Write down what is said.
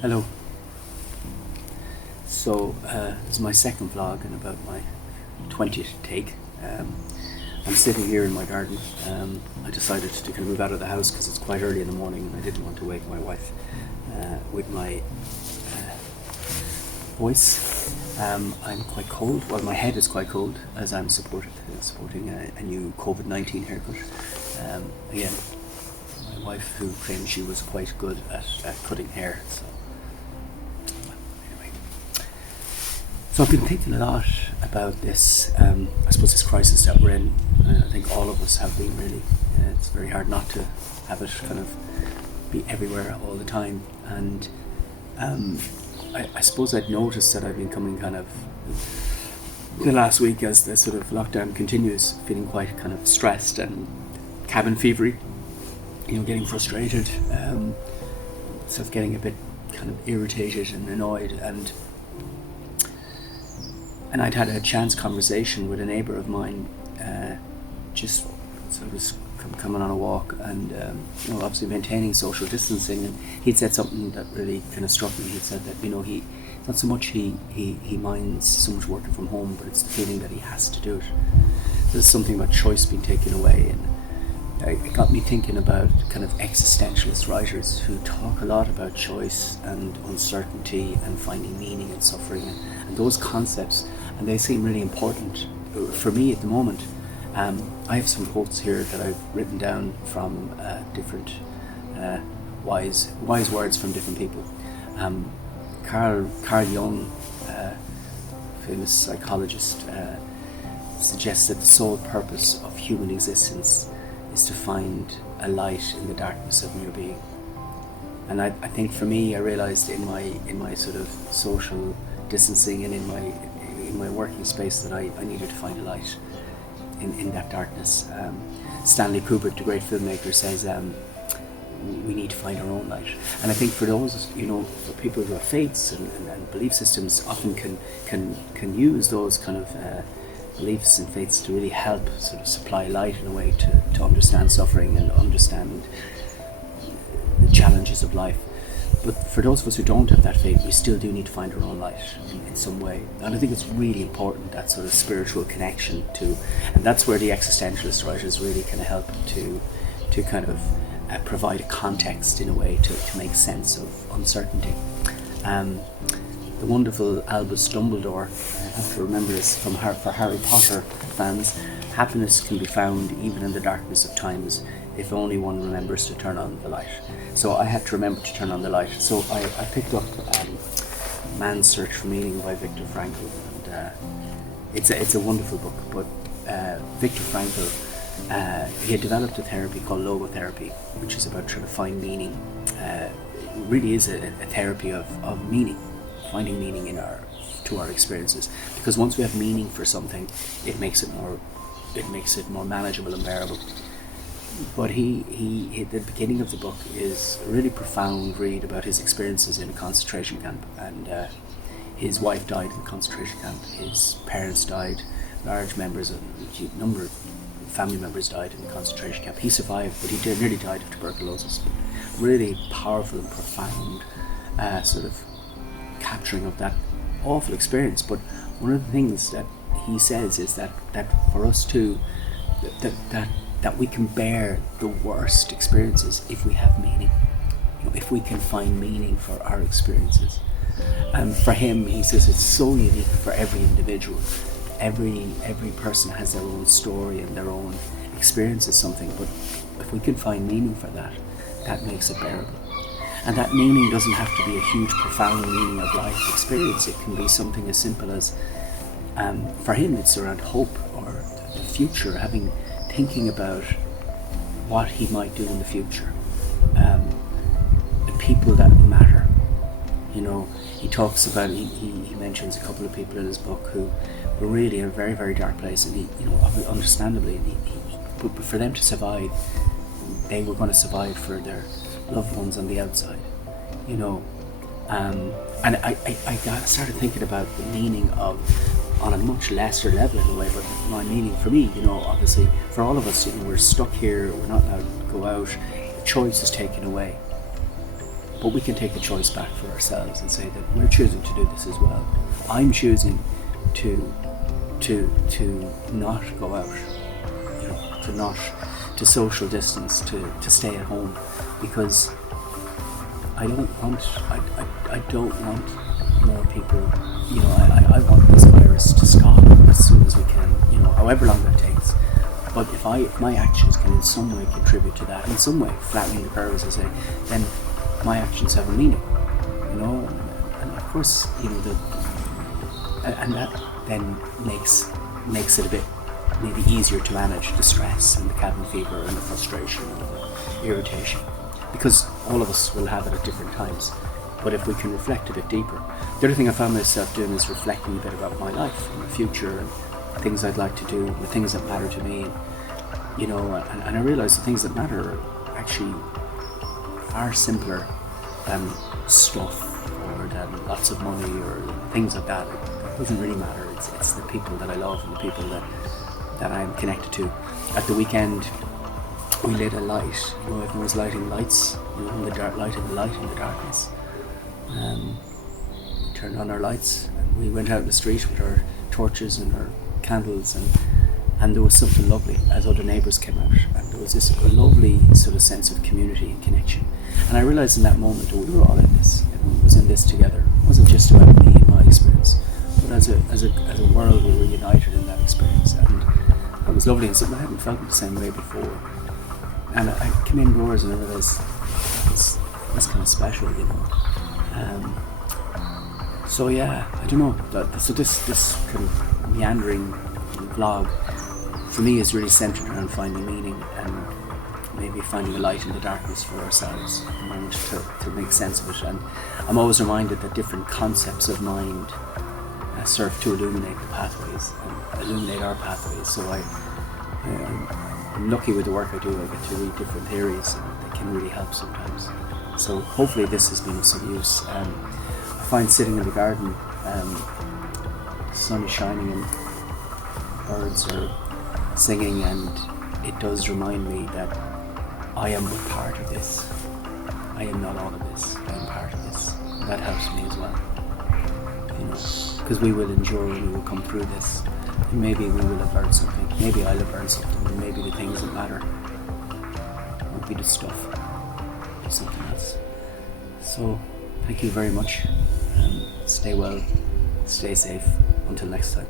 Hello. So this is my second vlog and about my 20th take. I'm sitting here in my garden. I decided to kind of move out of the house because it's quite early in the morning and I didn't want to wake my wife with my voice. I'm quite cold. Well, my head is quite cold as I'm supporting a new COVID-19 haircut. Again, my wife, who claimed she was quite good at cutting hair. So I've been thinking a lot about this, I suppose this crisis that we're in. I think all of us have been really. It's very hard not to have it kind of be everywhere all the time. And I suppose I'd noticed that I've been coming kind of the last week as the sort of lockdown continues, feeling quite kind of stressed and cabin fevery, getting frustrated, sort of getting a bit kind of irritated and annoyed, and I'd had a chance conversation with a neighbour of mine, just so I was coming on a walk and obviously maintaining social distancing, and he'd said something that really kind of struck me. He'd said that he not so much he minds so much working from home, but it's the feeling that he has to do it. There's something about choice being taken away, and it got me thinking about kind of existentialist writers who talk a lot about choice and uncertainty and finding meaning in suffering and those concepts, and they seem really important for me at the moment. I have some quotes here that I've written down from different wise words from different people. Carl Jung, famous psychologist, suggests that the sole purpose of human existence is to find a light in the darkness of mere being. And I think for me, I realised in my sort of social distancing and in my working space that I needed to find a light in that darkness. Stanley Kubrick, the great filmmaker, says we need to find our own light. And I think for those, for people who have faiths and belief systems, often can use those kind of beliefs and faiths to really help sort of supply light in a way to understand suffering and understand the challenges of life. But for those of us who don't have that faith, we still do need to find our own light in some way. And I think it's really important, that sort of spiritual connection and that's where the existentialist writers really kind of help to kind of provide a context in a way to make sense of uncertainty. The wonderful Albus Dumbledore, I have to remember this for Harry Potter fans: happiness can be found even in the darkness of times, if only one remembers to turn on the light. So I had to remember to turn on the light. So I picked up Man's Search for Meaning by Viktor Frankel, and it's a wonderful book. But Viktor Frankel, he had developed a therapy called logotherapy, which is about trying to find meaning. It really is a therapy of meaning, finding meaning to our experiences. Because once we have meaning for something, it makes it more manageable and bearable. But he at the beginning of the book is a really profound read about his experiences in a concentration camp, and his wife died in a concentration camp, his parents died, large numbers of family members died in the concentration camp. He survived, but he nearly died of tuberculosis. Really powerful and profound sort of capturing of that awful experience. But one of the things that he says is that for us too, that we can bear the worst experiences if we have meaning, if we can find meaning for our experiences. And for him, he says it's so unique for every individual. Every person has their own story and their own experience of something, but if we can find meaning for that makes it bearable. And that meaning doesn't have to be a huge, profound meaning of life experience. It can be something as simple as, for him, it's around hope or the future, thinking about what he might do in the future, the people that matter. He talks about, he mentions a couple of people in his book who were really in a very, very dark place, and understandably, but for them to survive, they were going to survive for their loved ones on the outside, and I started thinking about the meaning of, on a much lesser level in a way, but my meaning for me, obviously for all of us, we're stuck here, we're not allowed to go out, the choice is taken away. but we can take the choice back for ourselves and say that we're choosing to do this as well. I'm choosing to not go out, to social distance, to stay at home, because I don't want more people. I want this virus to stop as soon as we can. However long that takes. But if my actions can in some way contribute to that, in some way flattening the curve, as I say, then my actions have a meaning. And of course, and that then makes it a bit maybe easier to manage the stress and the cabin fever and the frustration and the irritation, because all of us will have it at different times. But if we can reflect a bit deeper, the other thing I found myself doing is reflecting a bit about my life and the future and things I'd like to do, the things that matter to me, and I realised the things that matter are actually far simpler than stuff or than lots of money or things like that. It doesn't really matter. It's the people that I love and the people that I'm connected to. At the weekend, we lit a light. Everyone was lighting lights, in the dark, light in the darkness. We turned on our lights and we went out in the street with our torches and our candles, and there was something lovely as other neighbours came out, and there was this lovely sort of sense of community and connection. And I realised in that moment that we were all in this. Everyone was in this together. It wasn't just about me and my experience, but as a world we were united in that experience, and that was lovely and something I hadn't felt the same way before. And I came indoors and I realised that's kind of special, So yeah, I don't know. So this kind of meandering vlog for me is really centered around finding meaning and maybe finding a light in the darkness for ourselves and to make sense of it. And I'm always reminded that different concepts of mind serve to illuminate the pathways and illuminate our pathways. So I'm lucky with the work I do. I get to read different theories and they can really help sometimes. So hopefully this has been of some use. I find sitting in the garden, the sun is shining and birds are singing, and it does remind me that I am a part of this. I am not all of this. I am part of this. That helps me as well. Because we will endure and we will come through this. And maybe we will have learned something. Maybe I'll have learned something. And maybe the things that matter won't be the stuff. Be something else. So, thank you very much. Stay well. Stay safe. Until next time.